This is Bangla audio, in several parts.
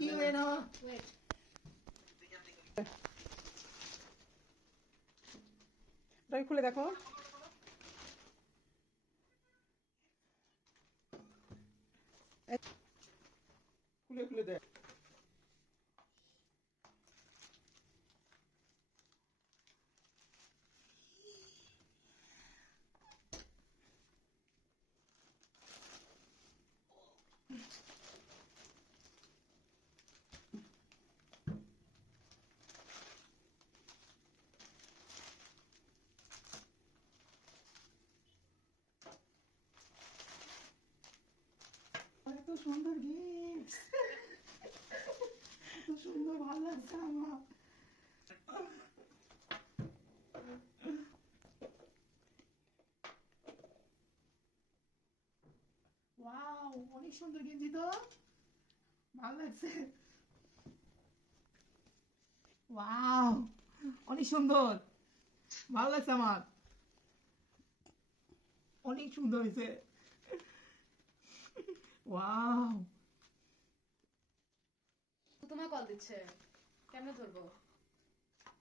you, Eno. Wait. ওটাকে খুলে দেখো। খুলে খুলে দেখ। এত সুন্দর গিফট, এত সুন্দর, ভালো লাগছে আমার। ওয়াও, অনেক সুন্দর গেঞ্জি তো, ভালো লাগছে। ওয়াও, অনেক সুন্দর, ভালো লাগছে আমার, অনেক সুন্দর হয়েছে। ওয়াও, তোমার কল দিচ্ছে, কেমনে ধরবো?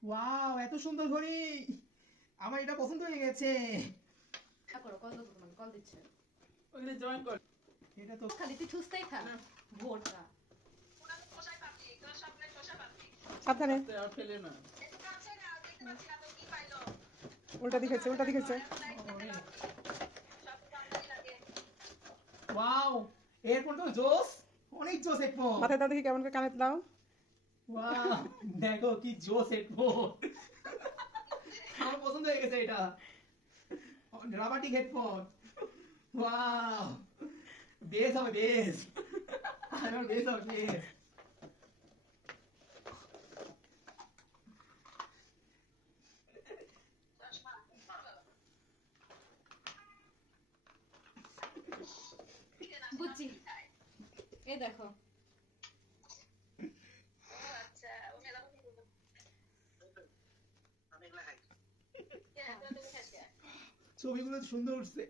ওয়াও, এত সুন্দর ঘড়ি, আমার এটা পছন্দ হয়ে গেছে। করো, কল দেবো, তোমাকে কল দিচ্ছে। ওখানে জয়েন কর। এটা তো খালি তুই ঠুসতেই থাক ভোরটা। সাবধানে, ফেলে না। উল্টা দিকেছে, উল্টা দিকেছে। ওয়াও, এরপর তো জোস, অনেক জোস হেডফোন। মাথায় দাও দেখি কেমন করে কানে দাও। ওয়াও, দেখো কি জোস হেডফোন, আমার পছন্দ হয়ে গেছে এটা, ড্রামাটিক হেডফোন। ওয়াও, বেস হবে, বেস, আমার বেস হবে, বেস। বুঝছি, এই দেখো। ছবিগুলো সুন্দর উঠছে।